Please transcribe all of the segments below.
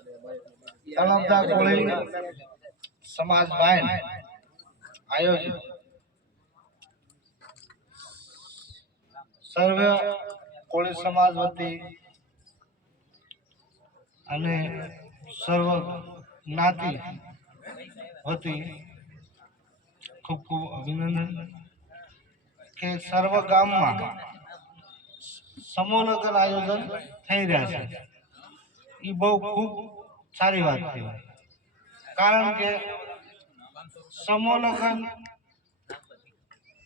તળપદા કોળી સમાજ બાયન આયોજિત સર્વે કોળી સમાજ વતી અને સર્વ જ્ઞાતિ વતી ખૂબ ખૂબ અભિનંદન કે સર્વ ગામમાં સમૂહ આયોજન થઈ રહ્યા છે. એ બહુ ખૂબ સારી વાત કહેવાય કારણ કે સમૂહ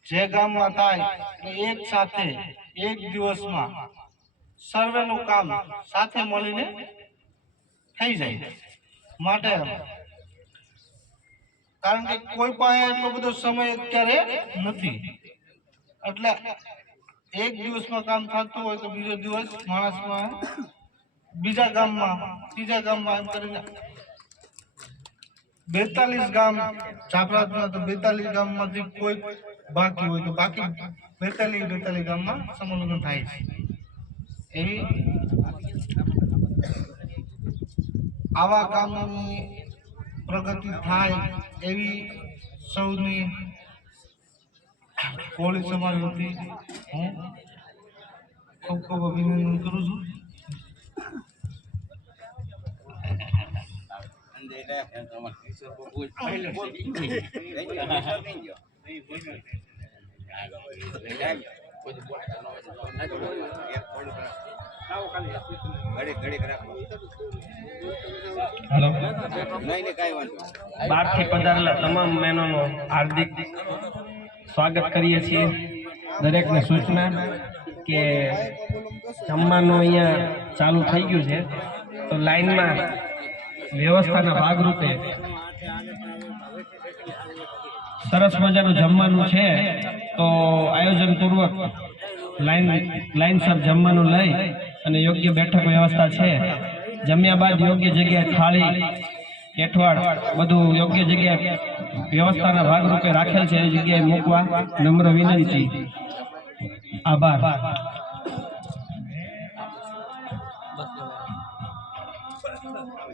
જે ગામમાં થાય એક સાથે એક દિવસમાં સર્વેનું કામ સાથે મળીને થઈ જાય માટે કારણ કે કોઈ પાસે એટલો બધો સમય અત્યારે નથી. એટલે એક દિવસમાં કામ થતું હોય તો બીજો દિવસ માણસમાં બીજા ગામમાં, ત્રીજા ગામમાં એમ કરીને બેતાલીસ ગામ ચાપરાતના તો બેતાલીસ ગામમાંથી કોઈ બાકી હોય તો બાકી બેતાલીસ બેતાલીસ ગામમાં સમૂહ થાય છે. એવી આવા કામોની પ્રગતિ થાય એવી સૌની કોળી સમાજ વતી હું ખૂબ ખૂબ અભિનંદન કરું છું. હેલો થી. પધારેલા તમામ મહેમાનો હાર્દિક સ્વાગત કરીએ છીએ દરેકને સૂચના કે જમવાનું અહીંયા ચાલુ થઈ ગયું છે તો લાઈનમાં વ્યવસ્થાના ભાગરૂપે સરસ મજાનું જમવાનું છે. તો આયોજનપૂર્વક લાઈન લાઈનસર જમવાનું લઈ અને યોગ્ય બેઠક વ્યવસ્થા છે. જમ્યા બાદ યોગ્ય જગ્યાએ થાળી કેઠવાડ બધું યોગ્ય જગ્યાએ વ્યવસ્થાના ભાગરૂપે રાખેલ છે. એ જગ્યાએ મૂકવા નમ્ર વિનંતી. આભાર.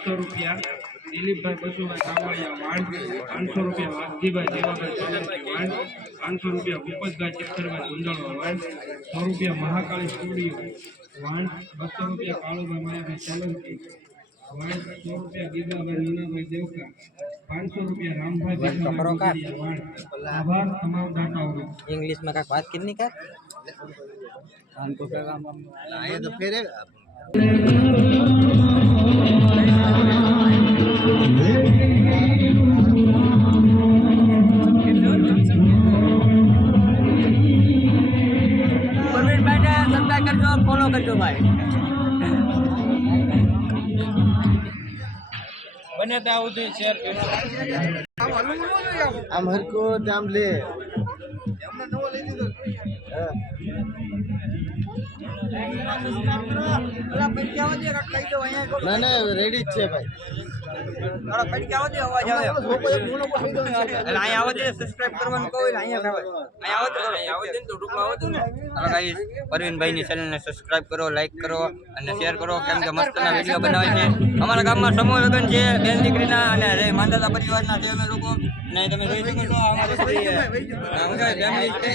પાંચસો રૂપિયા દિલીપભાઈ બસુભાઈ કામળિયા વાંડ પાંચસો રૂપિયા વાઘજીભાઈ દેવાભાઈ સોલંકી વાંડ પાંચસો રૂપિયા ભૂપતભાઈ ચિત્તરભાઈ ગુંદળવા વાંડ સો રૂપિયા મહાકાળી સ્ટુડિયો વાંડ બસો રૂપિયા કાળુભાઈ માયાભાઈ સોલંકી વાંડ સો રૂપિયા ગીગાભાઈ નીનાભાઈ દેવકા પાંચસો રૂપિયા રામભાઈ કરો કા? દેવભાઈ વાંડ આભાર તમામ દાતાઓનો इंग्लिश में का बात करनी का हमको क्या काम आए तो फिर બને ત્યાં સુધી શેર આમ હરકો આમ લે. ના ના રેડી જ છે ભાઈ. પરવીનભાઈ ની ચેનલ ને સબસ્ક્રાઇબ કરો લાઈક કરો અને શેર કરો કેમ કે મસ્ત ના વીડિયો બનાવે છે. અમારા ગામમાં સમૂહ લગ્ન છે બેન દીકરીના અને માંદાતા પરિવારના છે અમે લોકો. ને તમે જોઈ શકો છો અમારી બધી, અ, શું કહેવાય, family છે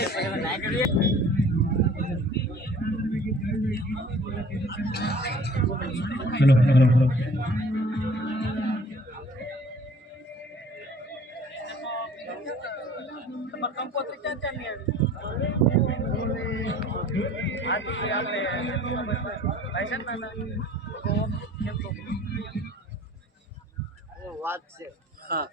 હેલો હેલો હેલો વાત છે હા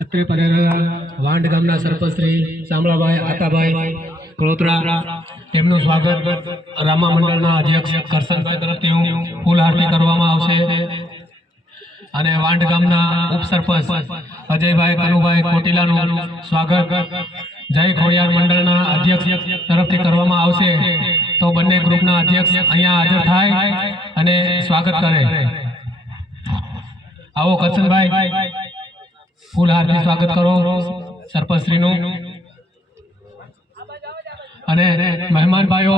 અત્રે વાંડ ગામના સરપંચ શ્રી શામળાભાઈ આતાભાઈ કળોતરા, તેમનું સ્વાગત રામા મંડળના અધ્યક્ષ કરશનભાઈ તરફથી હું ફૂલ આરતી કરવામાં આવશે. અને વાંઢ ગામના ઉપસરપંચ અજયભાઈ કનુભાઈ કોટીલાનું સ્વાગત જય ખોડિયાર મંડળના અધ્યક્ષ તરફથી કરવામાં આવશે. તો બંને ગ્રુપના અધ્યક્ષ અહીંયા હાજર થાય અને સ્વાગત કરે. આવો કરશનભાઈ. ફૂલ હારથી સ્વાગત કરો સરપંચશ્રીનું. અને મહેમાન ભાઈઓ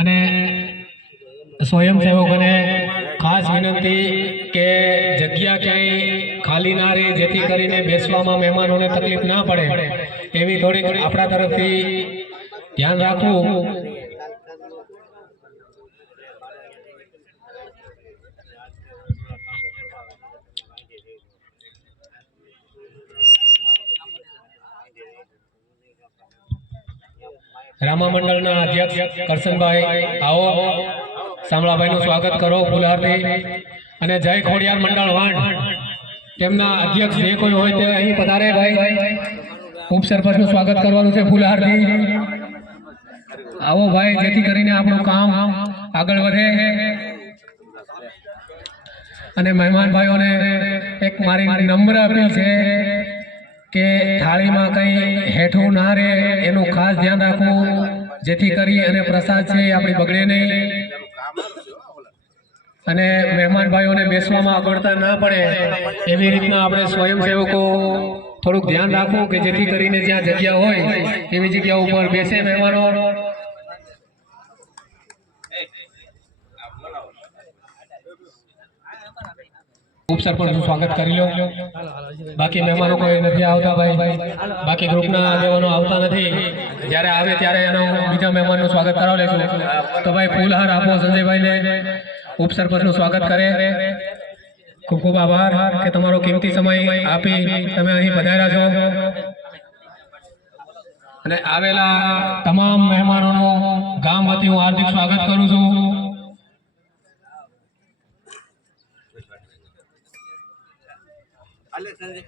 અને સ્વયંસેવકોને ખાસ વિનંતી કે જગ્યા ક્યાંય ખાલી ના રહે, જેથી કરીને બેસવામાં મહેમાનોને તકલીફ ના પડે, એવી થોડીક આપણા તરફથી ધ્યાન રાખવું. રામા મંડળના અધ્યક્ષ કરશનભાઈ આવો. શામળાભાઈનું સ્વાગત કરો ફુલહારથી અને જય ખોડિયાર મંડળ વાણ તેમના અધ્યક્ષ જે કોઈ હોય તે અહીં પધારે ભાઈ. ઉપસરપંચનું સ્વાગત કરવાનું છે ફુલહારથી આવો ભાઈ, જેથી કરીને આપણું કામ આગળ વધે. અને મહેમાન ભાઈઓને એક મારી નમ્ર અપીલ છે કે થાળીમાં કંઈ હેઠું ના રહે એનું ખાસ ધ્યાન રાખવું, જેથી કરી અને પ્રસાદ છે આપણી બગડે નહીં. અને મહેમાન ભાઈઓને બેસવામાં અગવડતા ના પડે, એવી રીતના આપણે સ્વયંસેવકો થોડુંક ધ્યાન રાખવું કે જેથી કરીને જ્યાં જગ્યા હોય એવી જગ્યા ઉપર બેસે મહેમાનો. ઉપસરપંચનું સ્વાગત કરી લો. બાકી મહેમાનો કોઈ નથી આવતા ભાઈ. બાકી ગ્રુપના આગેવાનો આવતા નથી. જ્યારે આવે ત્યારે એનો બીજા મહેમાનનું સ્વાગત કરાવી લેશું. તો ભાઈ ફૂલહાર આપો સંજયભાઈને. ઉપસરપંચનું સ્વાગત કરે. ખૂબ ખૂબ આભાર કે તમારો કિંમતી સમય આપી તમે અહીં પધાર્યા છો. અને આવેલા તમામ મહેમાનોનું ગામ વતી હું હાર્દિક સ્વાગત કરું છું. Alexander